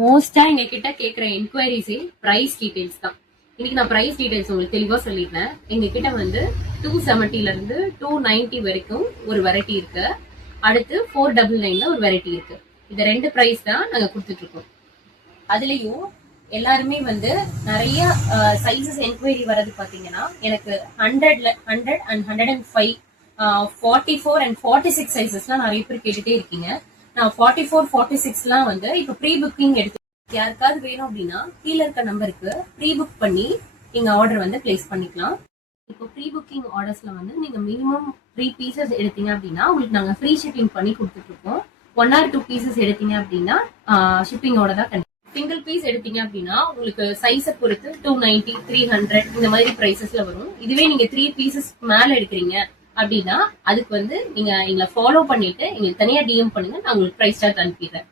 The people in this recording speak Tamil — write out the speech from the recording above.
மோஸ்டா எங்க கிட்ட கேக்குற என்கொயரிஸே பிரைஸ் டீடைல்ஸ் தான். இன்னைக்கு நான் பிரைஸ் டீடைல்ஸ் உங்களுக்கு தெளிவா சொல்லிடுறேன். எங்க கிட்ட வந்து 270 இருந்து 290 வரைக்கும் ஒரு வெரைட்டி இருக்கு. அடுத்து 499 ஒரு வெரைட்டி இருக்கு. இந்த ரெண்டு பிரைஸ் தான் நாங்க கொடுத்துட்டு இருக்கோம். அதுலயும் எல்லாருமே வந்து நிறைய சைசஸ் என்கொயரி வர்றது பாத்தீங்கன்னா எனக்கு 100 அண்ட் 105 44 அண்ட் 46 சைசஸ்லாம் நிறைய பேர் கேட்டுட்டே இருக்கீங்க. நான் 44 46லாம் வந்து இப்ப ப்ரீ புக்கிங் எடுத்து யாருக்காவது வேணும் அப்படின்னா கீழே இருக்க நம்பருக்கு ப்ரீ புக் பண்ணி நீங்க ஆர்டர் வந்து பிளேஸ் பண்ணிக்கலாம். இப்போ ப்ரீ புக்கிங் ஆர்டர்ஸ்ல வந்து நீங்க மினிமம் 3 பீசஸ் எடுத்தீங்க அப்படின்னா உங்களுக்கு நாங்க ஃப்ரீ ஷிப்பிங் பண்ணி கொடுத்துட்டு இருக்கோம். 1 or 2 பீசஸ் எடுத்தீங்க அப்படின்னா ஷிப்பிங்கோட தான். சிங்கிள் பீஸ் எடுத்தீங்க அப்படின்னா உங்களுக்கு சைஸை பொறுத்து 290 300 இந்த மாதிரி பிரைசஸ்ல வரும். இதுவே நீங்க 3 பீசஸ் மேல எடுக்கிறீங்க அப்படின்னா அதுக்கு வந்து நீங்க எங்களை ஃபாலோ பண்ணிட்டு எங்களுக்கு தனியா டிஎம் பண்ணுங்க, நான் உங்களுக்கு பிரைஸ் சார்ட் அனுப்பிடுறேன்.